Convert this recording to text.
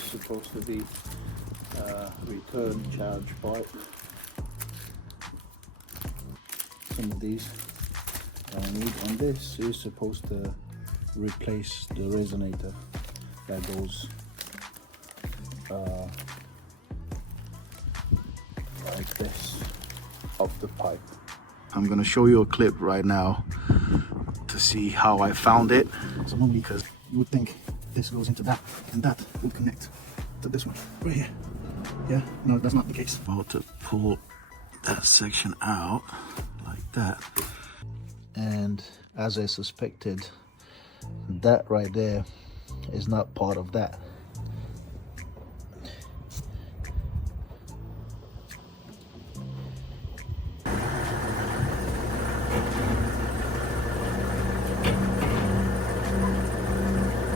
is supposed to be return charge pipe. Some of these I need, and this is supposed to replace the resonator that goes like this up the pipe. I'm gonna show you a clip right now to see how I found it. So normally, because you would think this goes into that and that would connect to this one right here. Yeah, no, that's not the case. About to pull that section out like that, and as I suspected, that right there is not part of that.